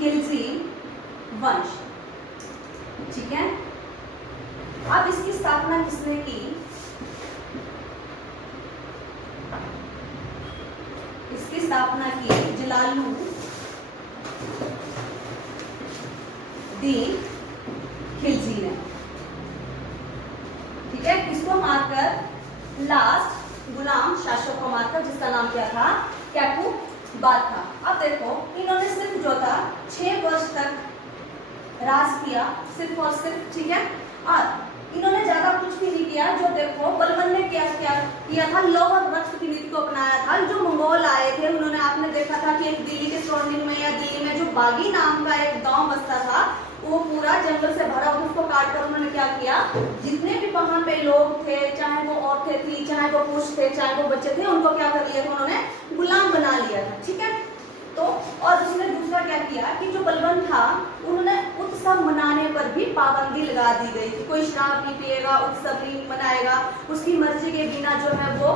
खिलजी वंश। ठीक है, अब इसकी स्थापना किसने की? इसकी स्थापना की जलालुद्दीन खिलजी ने। ठीक है, किसको मारकर? लास्ट गुलाम शासक को मारकर, जिसका नाम क्या था? कैकुबाद था। अब देखो, इन्होंने सिर्फ जो था 6 वर्ष तक राज किया, सिर्फ और सिर्फ। ठीक है, और इन्होंने ज्यादा कुछ भी नहीं किया। जो देखो बलबन ने क्या क्या किया था, लौह वृक्ष की नीति को अपनाया था। जो मंगोल आए थे, उन्होंने, आपने देखा था कि एक दिल्ली के सराउंडिंग में या दिल्ली में जो बागी नाम का एक गांव बसता था, वो पूरा जंगल से भरा हुआ, उसको काट कर उन्होंने क्या किया, जितने भी वहां पे लोग थे, चाहे वो औरतें थी, चाहे वो पुरुष थे, चाहे वो बच्चे थे, उनको क्या कर लिया था उन्होंने? गुलाम बना लिया था। ठीक है, तो और उसने दूसरा क्या किया कि जो बलबन था, उन्होंने उत्सव मनाने पर भी पाबंदी लगा दी गई थी। कोई शराब नहीं पिएगा, उत्सव नहीं मनाएगा, उसकी मर्जी के बिना जो है वो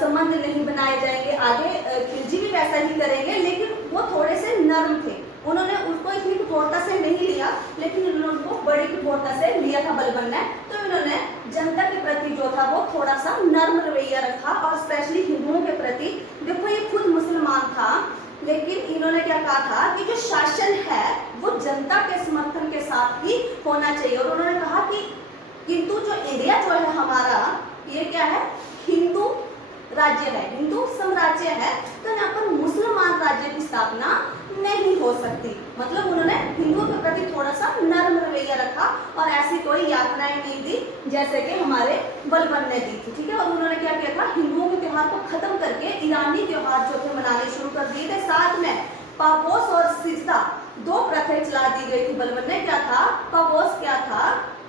संबंध नहीं बनाए जाएंगे। आगे खिलजी भी वैसा ही करेंगे, लेकिन वो थोड़े से नर्म थे। उन्होंने उसको इतनी कठोरता से नहीं लिया, लेकिन उन्होंने वो बड़ी कठोरता से लिया था बलबन ने। तो इन्होंने जनता के प्रति जो था वो थोड़ा सा नर्म रवैया रखा, और स्पेशली हिंदुओं के प्रति। देखो, ये खुद मुसलमान था, लेकिन इन्होंने क्या कहा था कि जो शासन है वो जनता के समर्थन के साथ ही होना चाहिए। और उन्होंने कहा कि किंतु जो इंडिया जो है हमारा, ये क्या है? हिंदू राज्य है, हिंदू साम्राज्य है, तो यहाँ पर मुसलमान राज्य की स्थापना नहीं हो सकती। मतलब उन्होंने हिंदुओं के प्रति थोड़ा सा नर्म रवैया रखा, और ऐसी कोई यात्राएं नहीं दी जैसे कि हमारे बलबन ने दी थी। ठीक है, और उन्होंने क्या किया था? हिंदुओं के त्योहार को खत्म करके ईरानी त्योहार जो थे मनाने शुरू कर दिए थे। साथ में पापोस और सिजदा 2 प्रथाएं चला दी गई थी बलबन ने। क्या था पापोस? क्या था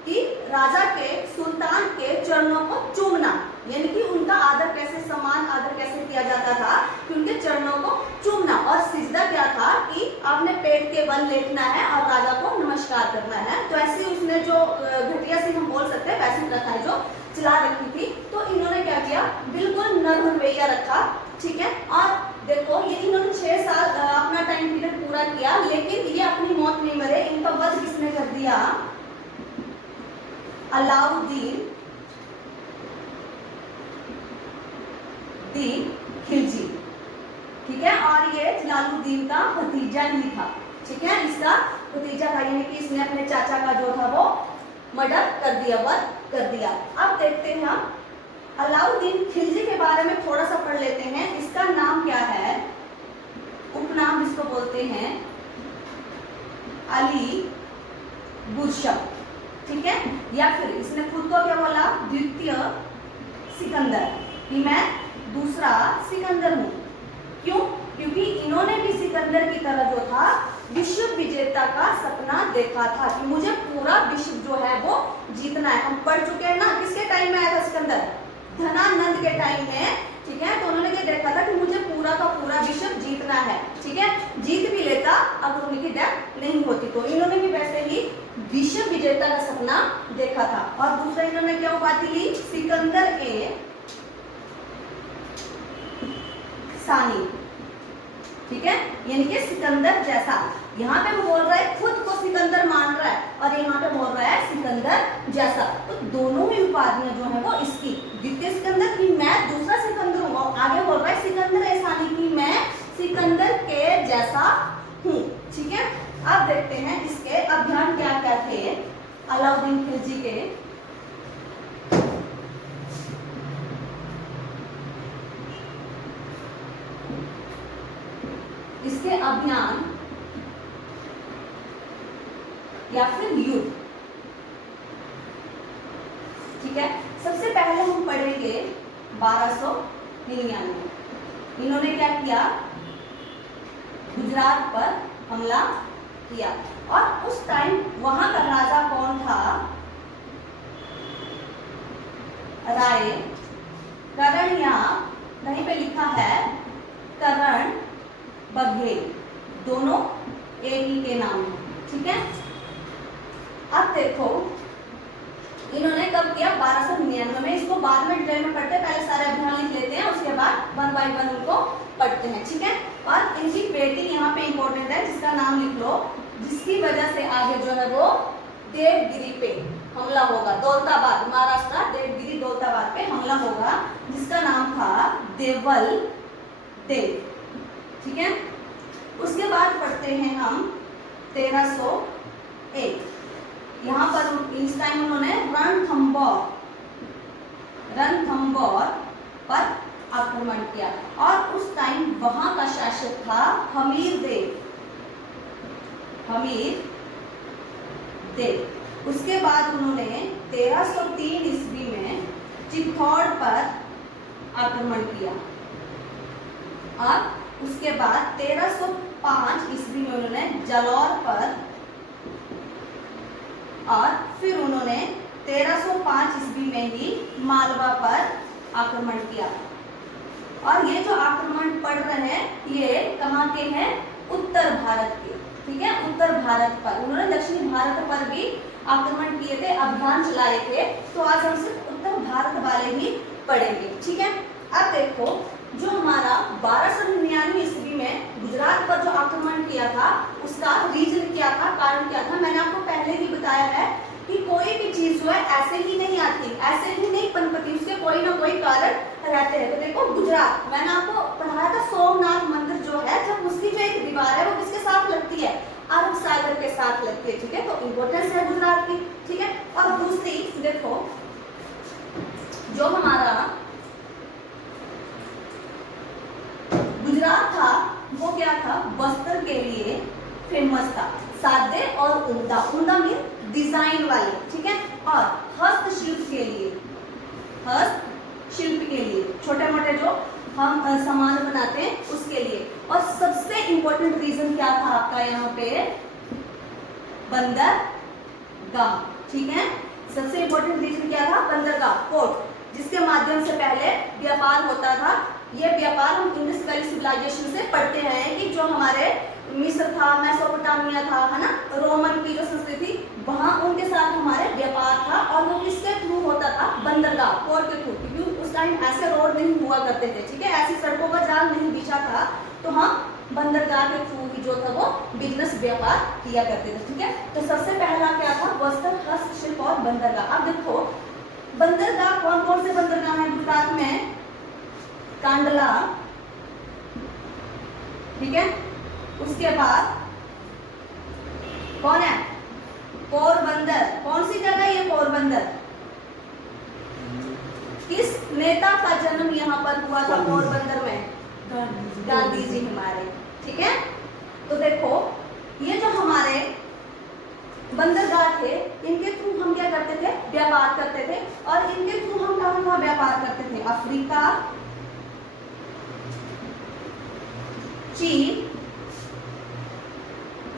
कि राजा के, सुल्तान के चरणों को चूमना, यानी कि उनका आदर कैसे, सम्मान आदर कैसे किया जाता था कि उनके चरणों को चूमना। और सिजदा क्या था कि आपने पेट के बल लेटना है और राजा को नमस्कार करना है। तो ऐसी उसने जो घटिया सी हम बोल सकते हैं वैसी प्रथा जो चला रखी थी। तो इन्होंने क्या किया? बिल्कुल नर्म रवैया रखा। ठीक है, और देखो ये इन्होंने 6 साल अपना टाइम पीरियड पूरा किया, लेकिन ये अपनी मौत नहीं मरे। इनका वध किसने कर दिया? अलाउद्दीन खिलजी। ठीक है, और ये जलालुद्दीन का भतीजा ही था। ठीक है, इसका भतीजा था, यानी कि इसने अपने चाचा का जो था वो मर्डर कर दिया, वध कर दिया। अब देखते हैं हम अलाउद्दीन खिलजी के बारे में थोड़ा सा पढ़ लेते हैं। इसका नाम क्या है? उपनाम जिसको बोलते हैं अली बुरशब। ठीक है, या फिर इसने खुद को क्या बोला? द्वितीय सिकंदर, कि मैं दूसरा सिकंदर हूं। क्यों? क्योंकि इन्होंने भी सिकंदर की तरह जो था विश्व विजेता का सपना देखा था कि मुझे पूरा विश्व जो है वो जीतना है। हम पढ़ चुके हैं ना, किसके टाइम में आया था सिकंदर? धनानंद के टाइम में। ठीक है, तो उन्होंने ये देखा था कि मुझे पूरा का पूरा विश्व जीतना है। ठीक है, जीत भी लेता अगर उनकी डेथ नहीं होती। तो इन्होंने भी वैसे ही विश्व विजेता का सपना देखा था। और दूसरा इन्होंने क्या उपाधि ली? सिकंदर ए सानी। ठीक है, यानी कि सिकंदर जैसा। यहाँ पे वो बोल रहा है, खुद को सिकंदर मान रहा है, और यहाँ पे बोल रहा है सिकंदर जैसा। तो दोनों ही उपाधियां जो है वो इसकी, द्वितीय सिकंदर की मैं दूसरा सिकंदर हूँ, और आगे बोल रहा है सिकंदर ऐसानी की मैं सिकंदर के जैसा हूँ। ठीक है, अब देखते हैं इसके अभियान क्या क्या थे अलाउद्दीन खिलजी के। इसके अभियान या फिर युद्ध। ठीक है, सबसे पहले हम पढ़ेंगे 1299। इन्होंने क्या किया? गुजरात पर हमला किया। और उस टाइम वहां का राजा कौन था? राय करण, या कहीं पे लिखा है करण बघेल, दोनों एक ही के नाम है। ठीक है, अब देखो इन्होंने कब किया? 1299 में। इसको बाद में डिटेल में पढ़ते हैं, पहले सारे अभियान लिख लेते हैं, उसके बाद 1 बाय 1 उनको पढ़ते हैं। ठीक है, और इनकी बेटी यहाँ पे इंपॉर्टेंट है जिसका नाम लिख लो, जिसकी वजह से आगे जो है वो देवगिरी पे हमला होगा, दौलताबाद महाराष्ट्र देवगिरी दौलताबाद पे हमला होगा, जिसका नाम था देवल देव। ठीक है, उसके बाद पढ़ते हैं हम 1301। यहाँ पर इस टाइम उन्होंने रणथंबोर पर आक्रमण किया और उस टाइम वहां का शासक था हमीर देव। उसके बाद उन्होंने 1303 ईस्वी में चित्तौड़ पर आक्रमण किया और उसके बाद 1305 ईस्वी में उन्होंने जालौर पर, और फिर उन्होंने 1305 ईस्वी में ही मालवा पर आक्रमण किया। और ये जो आक्रमण पड़ रहे हैं ये कहाँ के हैं? उत्तर भारत के। ठीक है, उत्तर भारत पर उन्होंने दक्षिणी भारत पर भी आक्रमण किए थे, अभियान चलाए थे। तो आज हम सिर्फ उत्तर भारत वाले ही पढ़ेंगे। ठीक है, अब देखो जो हमारा 1299 ईस्वी में गुजरात पर जो आक्रमण किया था उसका रीजन क्या था, कारण क्या था? मैंने आपको पहले ही बताया है कि कोई भी चीज जो है ऐसे ही नहीं आती, ऐसे ही नहीं पनपती, उसके कोई ना कोई कारण रहते हैं। तो देखो गुजरात, मैंने आपको पढ़ाया था सोमनाथ मंदिर जो है, जब उसकी जो एक दीवार है वो किसके साथ लगती है? अरब सागर के साथ लगती है। ठीक है, तो इंपॉर्टेंस है गुजरात की। ठीक है, और दूसरी देखो जो हमारा गुजरात था वो क्या था? वस्त्र के लिए फेमस था, सादे और उम्दा मीन डिजाइन वाले। ठीक है, और हस्तशिल्प के लिए छोटे मोटे जो हम सामान बनाते हैं उसके लिए। और सबसे इंपॉर्टेंट रीजन क्या था आपका यहाँ पे? बंदरगाह। ठीक है, सबसे इंपॉर्टेंट रीजन क्या था? बंदरगाह, पोर्ट, जिसके माध्यम से पहले व्यापार होता था। ये व्यापार हम इंडस वैली सिविलाइजेशन से पढ़ते हैं कि जो हमारे मिस्र था, मेसोपोटामिया था, है ना, रोमन की जो संस्कृति, वहां उनके साथ हमारे व्यापार था। और वो किसके थ्रू होता था? बंदरगाह, पोर्ट के थ्रू, क्योंकि उस टाइम ऐसे रोड नहीं हुआ करते थे। ठीक है, ऐसी सड़कों का जाल नहीं बिछा था, तो हम बंदरगाह के थ्रू ही जो था वो बिजनेस व्यापार किया करते थे। ठीक है, तो सबसे पहला क्या था? वस्त्र, हस्तशिल्प और बंदरगाह। अब देखो बंदरगाह कौन कौन से बंदरगाह है गुजरात में? कांडला, ठीक है, उसके बाद कौन है? पोरबंदर। कौन सी जगह ये पोरबंदर? किस नेता का जन्म यहाँ पर हुआ था पोरबंदर में? गांधी जी हमारे। ठीक है, तो देखो ये जो हमारे बंदरगाह थे इनके थ्रू हम क्या करते थे? व्यापार करते थे। और इनके थ्रू हम कहाँ व्यापार करते थे? अफ्रीका, चीन,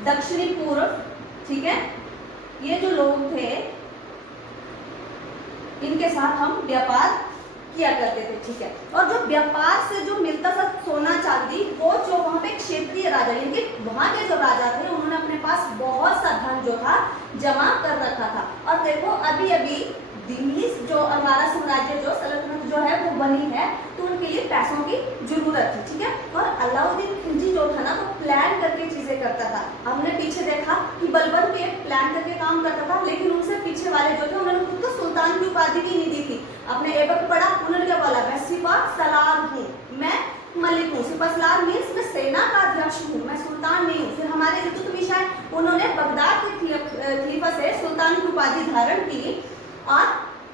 दक्षिणी पूर्व। ठीक है, ये जो लोग थे इनके साथ हम व्यापार किया करते थे। ठीक है, और जो व्यापार से जो मिलता था सोना चांदी, वो जो वहां पे क्षेत्रीय राजा यानी कि वहां के जो राजा थे उन्होंने अपने पास बहुत सा धन जो था जमा कर रखा था। और देखो अभी अभी दिल्ली जो हमारा साम्राज्य जो सल्तनत जो है वो बनी है, तो उनके लिए पैसों की जरूरत थी। ठीक है, और अलाउद्दीन खिलजी जो था ना वो प्लान करके चीजें करता था। हमने पीछे देखा कि बलबन के प्लान करके काम करता था, लेकिन उनसे पीछे वाले जो थे उन्होंने खुद तो सुल्तान की उपाधि भी नहीं दी थी। अपने ऐबक पढ़ा, उन्होंने क्या बोला? मैं सिपा सलार हूँ, मैं मलिक हूँ। सिपा सलार मीन्स मैं सेना का अध्यक्ष हूँ, मैं सुल्तान नहीं हूँ। फिर हमारे इल्तुतमिश उन्होंने बगदाद के खलीफा से सुल्तान की उपाधि धारण की और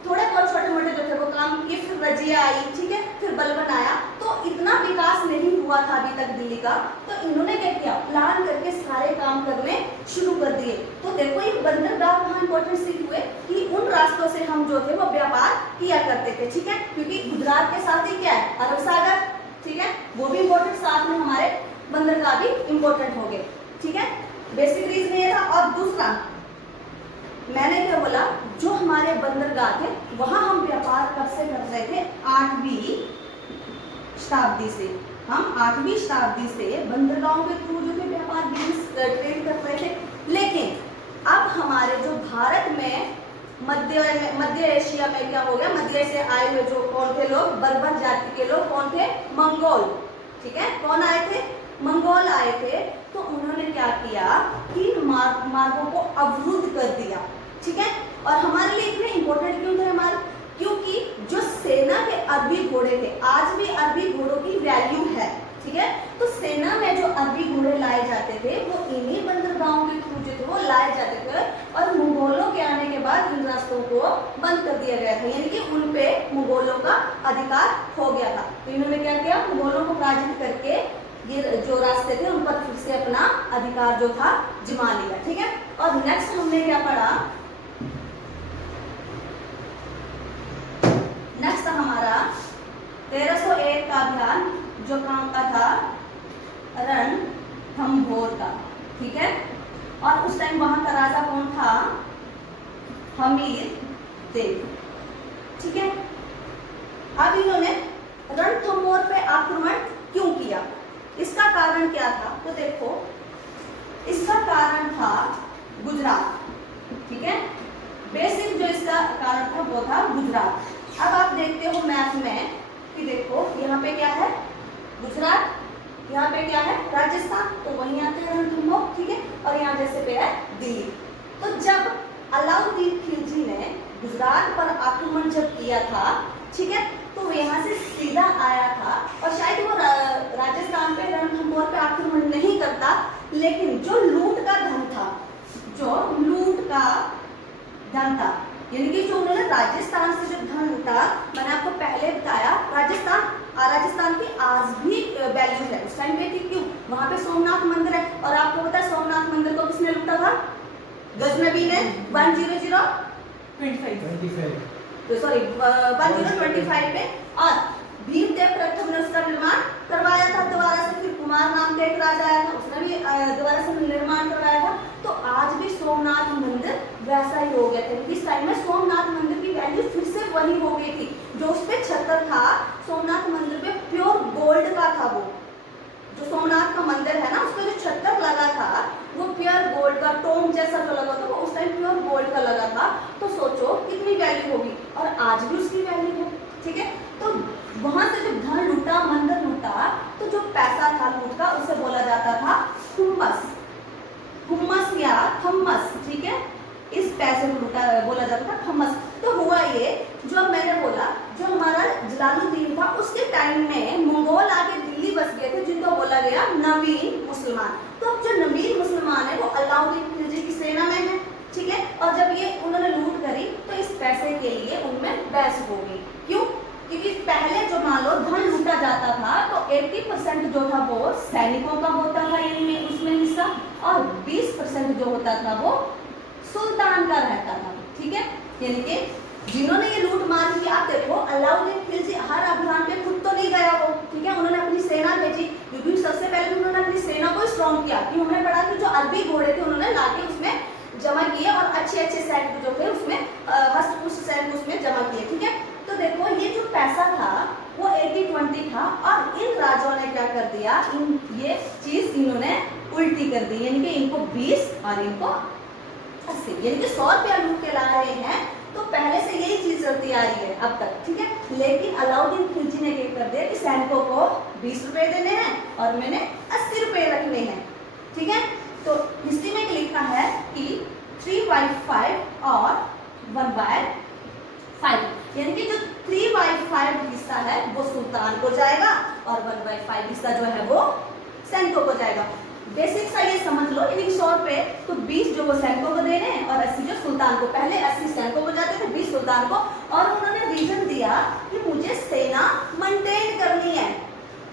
थोड़े बहुत छोटे मोटे जो थे वो काम किए। फिर रजिया आई, ठीक है, फिर बलबन आया, तो इतना विकास नहीं हुआ था अभी तक दिल्ली का। तो इन्होंने क्या किया? प्लान करके सारे काम करने शुरू कर दिए। तो देखो ये बंदरगाह वहाँ इंपॉर्टेंट सिद्ध हुए कि उन रास्तों से हम जो थे वो व्यापार किया करते थे। ठीक है, क्योंकि गुजरात के साथ ही क्या है? अरब सागर। ठीक है, वो भी इंपॉर्टेंट, साथ में हमारे बंदरगाह भी इंपॉर्टेंट हो गए। ठीक है, बेसिक रीजन ये था। और दूसरा मैंने क्या बोला? जो हमारे बंदरगाह थे वहां हम व्यापार कब से कर रहे थे? 8वीं शताब्दी से। हम 8वीं शताब्दी से बंदरगाहों के थ्रू जो थे व्यापार बिजनेस ट्रेड कर रहे थे। लेकिन अब हमारे जो भारत में मध्य एशिया में क्या हो गया? मध्य से आए हुए जो कौन थे लोग? बर्बर जाति के लोग कौन थे? मंगोल। ठीक है, कौन आए थे? मंगोल आए थे तो उन्होंने क्या किया कि मार्गों को अवरुद्ध कर दिया, ठीक है। और हमारे लिए इतने इंपॉर्टेंट क्यों थे हमारे, क्योंकि जो सेना के अरबी घोड़े थे, आज भी अरबी घोड़ों की वैल्यू है, ठीक है। तो सेना में जो अरबी घोड़े लाए जाते थे वो इन्हीं बंदरगाहों के थ्रू जो थे वो लाए जाते थे, और मुगलों के आने के बाद इन रास्तों को बंद कर दिया गया था, यानी कि उन पे मुगलों का अधिकार हो गया था। तो इन्होंने क्या किया, मुगलों को पराजित करके ये जो रास्ते थे उन पर फिर से अपना अधिकार जो था जमा लिया, ठीक है। और नेक्स्ट हमने क्या पढ़ा, नेक्स्ट हमारा 1301 का अभियान जो काम का था रणथंभौर का, ठीक है। और उस टाइम वहां का राजा कौन था, हमीर देव, ठीक है। अब इन्होंने रणथंभौर पे आक्रमण क्यों किया, इसका कारण क्या था, तो देखो इसका कारण था गुजरात, ठीक है। बेसिक जो इसका कारण था वो था गुजरात। अब आप देखते हो मैप में कि देखो यहाँ पे क्या है गुजरात, यहाँ पे क्या है राजस्थान, तो वहीं आते हैं रणथंभौर, ठीक है। और यहाँ जैसे पे है दिल्ली। तो जब अलाउद्दीन खिलजी ने गुजरात पर आक्रमण जब किया था, ठीक है, तो वो यहाँ से सीधा आया था, और शायद वो राजस्थान पे रणथंभौर पे आक्रमण नहीं करता, लेकिन जो लूट का धन था, जो लूट का धन था, यानी कि जो उन्होंने राजस्थान से जो धन लूटा, मैंने आपको पहले बताया राजस्थान की आज भी वैल्यू है, उस टाइम पे थी, क्यों, वहां पे सोमनाथ मंदिर है, और आपको पता है सोमनाथ मंदिर को किसने लूटा था, गजनबी ने 1025 में, और भीमदेव प्रथम ने उसका निर्माण करवाया था दोबारा से। फिर कुमार नाम का एक राजा आया था, उसने भी दोबारा से निर्माण करवाया था। तो आज भी सोमनाथ मंदिर वैसा ही हो गया था, इस टाइम में सोमनाथ मंदिर की वैल्यू फिर से वही हो गई थी। जो उस पे छतर था सोमनाथ मंदिर पे प्योर गोल्ड का था, वो जो सोमनाथ का मंदिर है ना, उसपे जो छतर लगा था वो प्योर गोल्ड का, टोम जैसा जो लगा था वो उस टाइम प्योर गोल्ड का लगा था। तो सोचो कितनी वैल्यू होगी, और आज भी उसकी वैल्यू है, ठीक है। तो वहां से जब धन लूटा, मंदिर लूटा, तो जो पैसा था लूट का उसे बोला जाता था हुम्मस, हुम्मस या थम्मस, ठीक है। इस पैसे को लूटा बोला जाता था थम्मस। तो हुआ ये, जो मैंने बोला, जो हमारा जलालुद्दीन था उसके टाइम में मंगोल आके दिल्ली बस गए थे, जिनको बोला गया नवीन मुसलमान। तो अब जो नवीन मुसलमान है वो अलाउद्दीन खिलजी की सेना में है, ठीक है। और जब ये उन्होंने लूट करी तो इस पैसे के लिए उनमें बहस हो गई, क्यों, क्योंकि पहले जो मान लो धन लूटा जाता था तो 80% जो था वो सैनिकों का होता था, यानी उसमें हिस्सा, और 20% जो होता था वो सुल्तान का रहता था, ठीक है। यानी कि जिन्होंने ये लूट मार की, आप देखो अलाउद्दीन खिलजी हर अभियान पे खुद तो नहीं गया वो, ठीक है, उन्होंने अपनी सेना भेजी, क्योंकि सबसे पहले तो उन्होंने अपनी सेना को स्ट्रॉन्ग किया, कि हमने पढ़ा कि जो अरबी घोड़े थे उन्होंने लाके उसमें जमा किए, और अच्छे अच्छे सैनिक जो थे उसमें हस्तपुष्ट सैनिक उसमें जमा किए, ठीक है। तो देखो ये जो पैसा था वो 80-20 था, और इन राजाओं ने क्या कर दिया, ये चीज इन्होंने उल्टी कर दी, यानी कि इनको 20 और इनको 80, यानी कि 100 रुपया लूट के ला रहे हैं। तो पहले से यही चीज चलती आ रही है अब तक, ठीक है। लेकिन अलाउद्दीन खिलजी ने क्या कर दिया कि सैनिकों को 20 रुपए देने हैं और मैंने 80 रुपए रखने हैं, ठीक है। तो हिस्ट्री में लिखा है कि 3/5 और 1/5, यानी कि जो 3/5 हिस्सा है वो सुल्तान को जाएगा, और 1/5 हिस्सा जो है वो सैनिकों को जाएगा। बेसिक सा ये समझ लो, यानी 100 रुपए तो 20 जो वो सैनिकों को दे रहे हैं, और 80 जो सुल्तान को, पहले 80 सैनिकों को जाते थे, 20 सुल्तान को। और उन्होंने रीजन दिया कि मुझे सेना मेंटेन करनी है,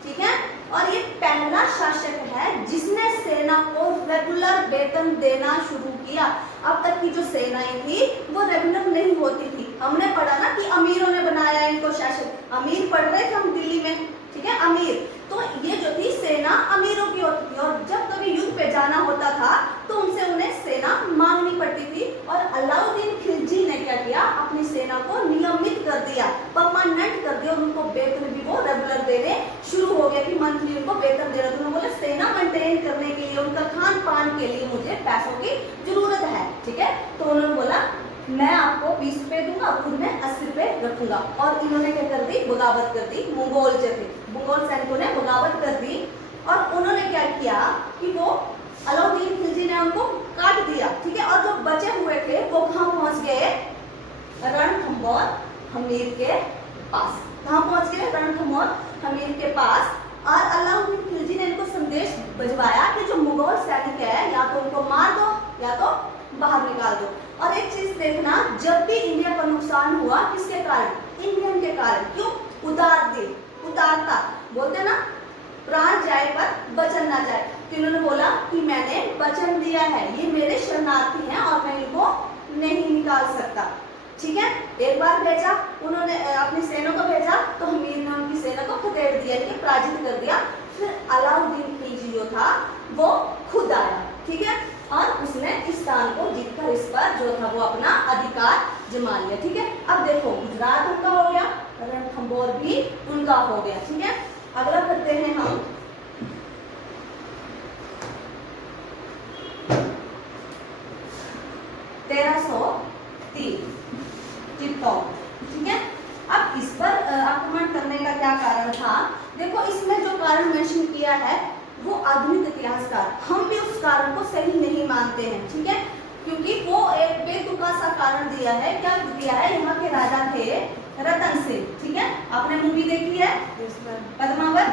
ठीक है। और ये पहला शासक है जिसने सेना को रेगुलर वेतन देना शुरू किया। अब तक की जो सेनाएं थी वो रेगुलर नहीं होती थी। हमने पढ़ा ना कि अमीरों ने बनाया इनको शासक, अमीर पढ़ रहे थे हम दिल्ली में, ठीक है, अमीर। तो ये जो थी सेना अमीरों की होती थी, और जब कभी युद्ध पे जाना होता था तो उनसे उन्हें सेना मांगनी पड़ती थी। और अलाउद्दीन खिलजी ने क्या किया, अपनी सेना को नियमित कर दिया, परमानेंट कर दिया, और उनको वेतन भी वो रेगुलर देने शुरू हो गए कि मंथली उनको वेतन दे रहे थे। उन्होंने बोला सेना मेंटेन करने के लिए, उनका खान पान के लिए मुझे पैसों की जरूरत है, ठीक है। तो उन्होंने बोला मैं आपको 20 रुपए दूंगा, खुद में 80 रुपए रखूंगा। और इन्होंने क्या कर दी, बगावत कर दी, मंगोल जो थे, मंगोल सैनिकों ने बगावत कर दी, और उन्होंने क्या किया कि वो अलाउद्दीन खिलजी ने उनको काट दिया, ठीक है। और जो बचे हुए थे वो कहाँ पहुंच गए, रणथंभौर हमीर के पास। कहाँ पहुंच गए, रणथंभौर हमीर के पास। और अलाउद्दीन खिलजी ने इनको संदेश भिजवाया कि जो मुगल सैनिक है या तो उनको मार दो या तो बाहर निकाल दो। और एक चीज देखना, जब भी इंडिया का नुकसान हुआ किसके कारण, इंडियन के कारण। क्यों, उदारता बोलते ना, प्राण जाए पर वचन ना जाए। तो इन्होंने बोला कि मैंने वचन दिया है, ये मेरे शरणार्थी हैं और मैं इनको नहीं निकाल सकता, ठीक है। एक बार भेजा उन्होंने, अपनी सेना को भेजा, तो हमीर ने उनकी सेना को खदेड़ दिया, पराजित कर दिया। फिर अलाउद्दीन खिलजी जो था वो खुद आया, ठीक है, और उसने इस स्थान को जीतकर इस पर जो था वो अपना अधिकार जमा लिया, ठीक है। अब देखो गुजरात उनका हो गया, रणथंभौर भी उनका हो गया, ठीक है। अगला करते हैं हम 1303 चित्तौड़, ठीक है। अब इस पर आक्रमण करने का क्या कारण था, देखो इसमें जो कारण मेंशन किया है वो आधुनिक इतिहासकार, हम भी उस कारण को सही नहीं मानते हैं, ठीक है, क्योंकि वो एक बेतुका सा कारण दिया है। क्या दिया है, यहाँ के राजा थे रतन सिंह, ठीक है। आपने मूवी देखी है पद्मावत,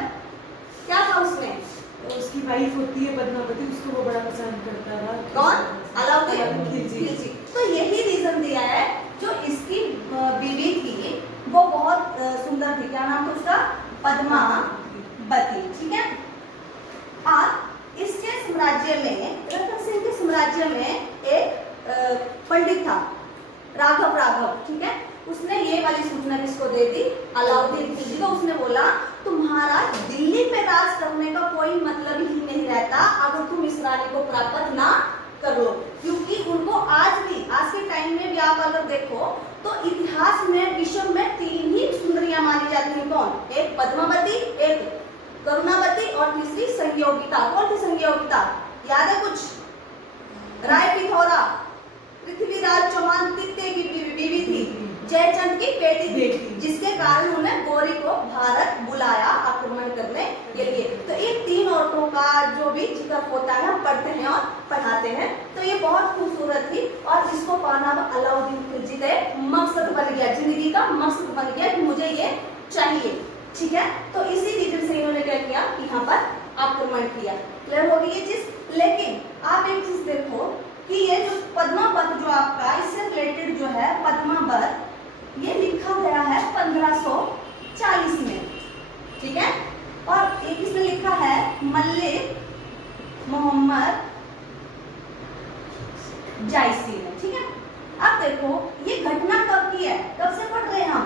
क्या था उसमें, तो उसकी वाइफ होती है पद्मावती, उसको वो बड़ा पसंद करता था। कौन, अलाउद्दीन खिलजी। तो यही रीजन दिया है, जो इसकी बीवी थी वो बहुत सुंदर थी, क्या नाम था उसका, पद्मावती, ठीक है। और इसके साम्राज्य में, रतन सिंह के साम्राज्य में एक पंडित था राघव, ठीक है। उसने ये वाली सूचना किसको दे दी, अलाउद्दीन खिलजी को। उसने बोला तुम्हारा दिल्ली पे राज करने का कोई मतलब ही नहीं रहता अगर तुम इस रानी को प्राप्त ना कर लो, क्योंकि उनको आज भी, आज के टाइम में भी आप अगर देखो तो इतिहास में विश्व में 3 ही सुंदरियां मानी जाती हैं। कौन, एक पद्मावती, एक करुणावती और तीसरी संयोगिता। कौन थी संयोगिता, याद है कुछ, राय पिथौरा, पृथ्वीराज चौहान तित्ते की बीवी थी, जयचंद की बेटी थी, जिसके कारण उन्हें गौरी को भारत बुलाया आक्रमण करने के लिए। तो इन 3 औरतों का जो भी जिक्र होता है हम पढ़ते हैं और पढ़ाते हैं। तो ये बहुत खूबसूरत थी और इसको पाना अलाउद्दीन खिलजी का मकसद बन गया, जिंदगी का मकसद बन गया कि मुझे ये चाहिए, ठीक है। तो इसी रीजन से इन्होंने क्या किया, यहाँ पर आक्रमण किया। क्लियर होगी ये चीज। लेकिन आप एक चीज देखो कि ये जो पद्मावत जो आपका, इससे रिलेटेड जो है पद्मावत, ये लिखा गया है 1540 में, ठीक है। और एक इसमें लिखा है मलिक मोहम्मद जायसी ने, ठीक है। अब देखो ये घटना कब की है, कब से पढ़ रहे हैं हम,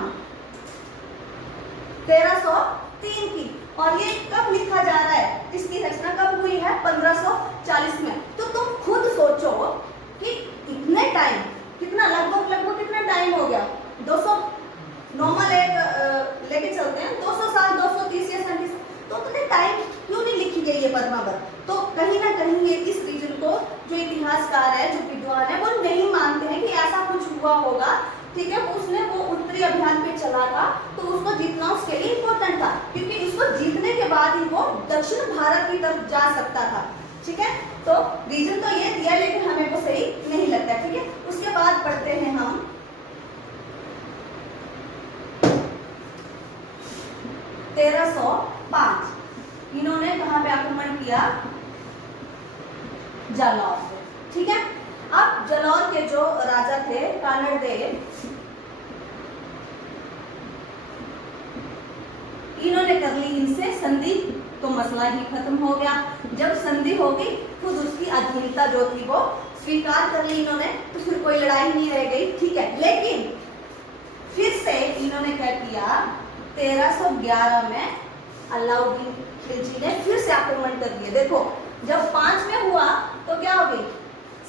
1303 की। और ये कब लिखा जा रहा है, इसकी रचना कब हुई है, 1540 में। तो तुम खुद सोचो कि इतने टाइम, कितना लगभग कितना टाइम हो गया, 200 नॉर्मल एक लेके चलते हैं 200 साल, 230 या 37, तो उतने टाइम क्यों नहीं लिखी गई है पद्मावत। तो कहीं ना कहीं ये इस रीजन को जो इतिहासकार है, जो विद्वान है, वो नहीं मानते हैं कि ऐसा कुछ हुआ होगा, ठीक है। उसने वो उत्तरी अभियान पे चला था तो उसको जीतना उसके लिए इम्पोर्टेंट था, क्योंकि उसको जीतने के बाद ही वो दक्षिण भारत की तरफ जा सकता था, ठीक है। तो रीजन तो ये दिया, लेकिन हमें वो सही नहीं लगता, ठीक है। उसके बाद पढ़ते हैं हम 1305। इन्होंने कहां पे आक्रमण किया, जालौर पे, ठीक है। अब जालौर के जो राजा थे कानड़देव, इन्होंने कर ली इनसे संधि, तो मसला ही खत्म हो गया। जब संधि हो गई, खुद उसकी अधीनता जो थी वो स्वीकार कर ली इन्होंने, तो फिर कोई लड़ाई नहीं रह गई, ठीक है। लेकिन फिर से इन्होंने क्या किया, 1311 में अलाउद्दीन खिलजी ने फिर से आक्रमण कर दिया। देखो जब 5 में हुआ तो क्या हो गई,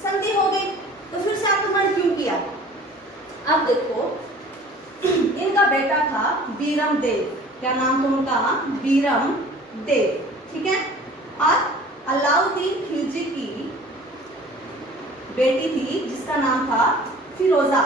संधि हो गई, तो फिर से आक्रमण क्यों किया। अब देखो इनका बेटा था बीरम देव, क्या नाम था उनका, बीरम देव, ठीक है। और अलाउद्दीन खिलजी की बेटी थी जिसका नाम था फिरोजा,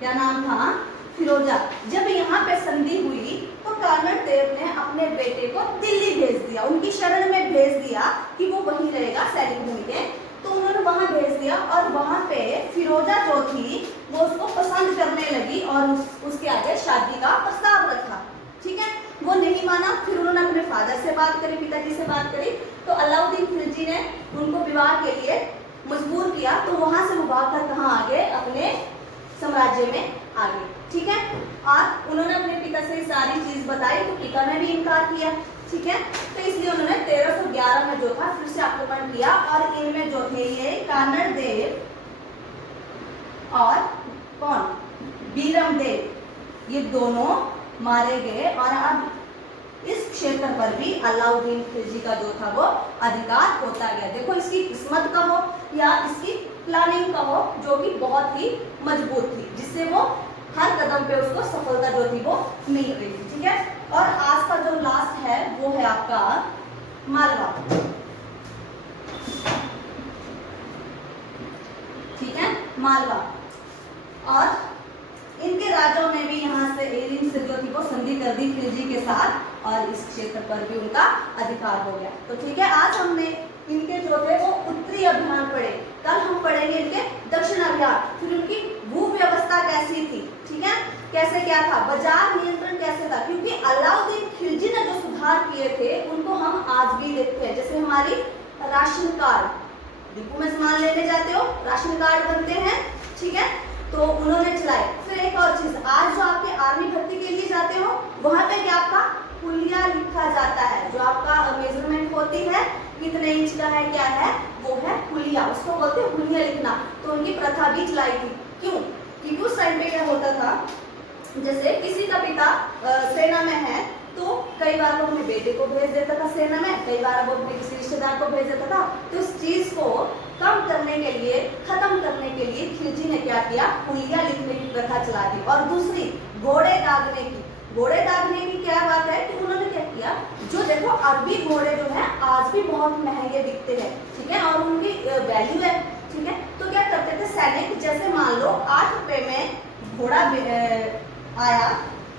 क्या नाम था, फिरोजा। जब यहाँ पे संधि हुई तो कानड़ देव ने अपने बेटे को दिल्ली भेज दिया, उनकी शरण में भेज दिया कि वो वहीं रहेगा सैनिक भूमि के। तो उन्होंने वहां भेज दिया और वहां पे फिरोजा जो थी वो उसको पसंद करने लगी और उसके आगे शादी का प्रस्ताव रखा। ठीक है, वो नहीं माना। फिर उन्होंने अपने फादर से बात करी, पिताजी से बात करी, तो अलाउद्दीन खिलजी ने उनको विवाह के लिए मजबूर किया। तो वहां से वो भागकर कहाँ आ गए, अपने साम्राज्य में आ गए। ठीक है, और उन्होंने अपने पिता से सारी चीज बताई, तो पिता ने भी इनकार किया। ठीक है, तो इसलिए उन्होंने 1311 में जो था फिर से आक्रमण किया और इनमें जो थे ये कानड़ देव और कौन, बीरम देव, ये दोनों मारे गए। और अब इस क्षेत्र पर भी अलाउद्दीन खिलजी का जो था वो अधिकार होता गया। देखो, इसकी किस्मत का हो या इसकी प्लानिंग का हो, जो कि बहुत ही मजबूत थी, जिससे वो हर कदम पे उसको सफलता जो थी वो मिल रही थी। ठीक है, और आज का जो लास्ट है वो है आपका मालवा। ठीक है, मालवा। और इनके राजाओं ने भी यहाँ से इनसे जो थी वो संधि कर दी खिलजी के साथ और इस क्षेत्र पर भी उनका अधिकार हो गया। तो ठीक है, आज हमने इनके जो थे वो उत्तरी अभियान पढ़े। कल हम पढ़ेंगे इनके दक्षिण अभियान, फिर उनकी भू व्यवस्था कैसी थी। ठीक है, कैसे क्या था, बाजार नियंत्रण कैसे था, क्योंकि अलाउद्दीन खिलजी ने जो सुधार किए थे उनको हम आज भी देखते हैं। जैसे हमारी राशन कार्ड, डिपो में सामान लेने जाते हो, राशन कार्ड बनते हैं। ठीक है, तो उन्होंने चलाए। फिर एक और चीज, आज जो आपके आर्मी भर्ती के लिए जाते हो वहां पे क्या आपका हुलिया लिखा जाता है, जो आपका मेजरमेंट होती है कितने इंच का है, क्या है, वो है हुलिया, उसको बोलते हैं हुलिया लिखना। तो उनकी प्रथा भी चलाई थी। क्यों, क्योंकि उस टाइम पे क्या होता था, जैसे किसी का पिता सेना में है तो कई बार वो अपने बेटे को भेज देता था सेना में, कई बार वो अपने किसी रिश्तेदार को भेज देता था। तो इस चीज को कम करने के लिए, खत्म करने के लिए खिलजी ने क्या किया, हुलिया लिखने की प्रथा चला दी। और दूसरी, घोड़े दागने की। घोड़े दागने की क्या बात है कि उन्होंने क्या किया, जो देखो अरबी घोड़े जो है आज भी बहुत महंगे बिकते हैं। ठीक है, और उनकी वैल्यू है। ठीक है, तो क्या करते थे सैनिक, जैसे मान लो 8 रुपए में घोड़ा आया,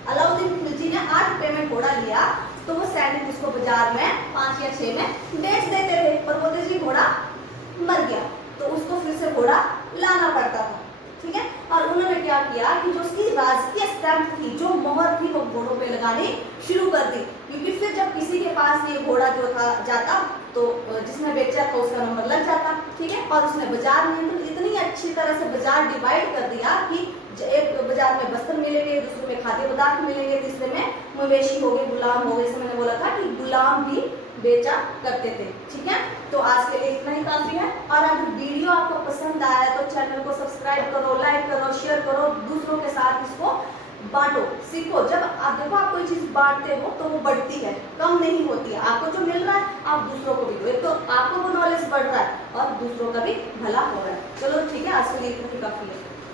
अलाउद्दीन खिलजी ने 8 रुपए में घोड़ा लिया, तो वो सैनिक उसको बाजार में 5 या 6 में बेच देते थे। पर बोलते जी घोड़ा मर गया, तो उसको फिर से घोड़ा लाना पड़ता था। ठीक है, और उन्होंने क्या किया कि जो उसकी राजकीय स्टैंप थी, जो मोहर थी, वो घोड़ों पे लगानी शुरू कर दी। क्योंकि फिर जब किसी के पास ये घोड़ा जो था जाता, तो जिसने बेचा था उसका नंबर लग जाता। ठीक है, और उसने बाजार नियंत्रण इतनी अच्छी तरह से बाजार डिवाइड कर दिया कि एक बाजार में वस्त्र मिलेंगे, दूसरे में खाद्य पदार्थ मिलेंगे, तीसरे में मवेशी हो गए, गुलाम हो गए। जैसे मैंने बोला था कि गुलाम भी बेचा करते थे। ठीक है, तो आज के लिए इतना ही काफी है। और अगर वीडियो आपको पसंद आया तो चैनल को सब्सक्राइब करो, लाइक करो, शेयर करो, दूसरों के साथ इसको बांटो, सीखो। जब आप देखो आप कोई चीज बांटते हो तो वो बढ़ती है, कम नहीं होती है। आपको जो मिल रहा है आप दूसरों को भी दो, एक तो आपको वो नॉलेज बढ़ रहा है और दूसरों का भी भला हो रहा है। चलो ठीक है, आज के लिए इतना ही काफी है।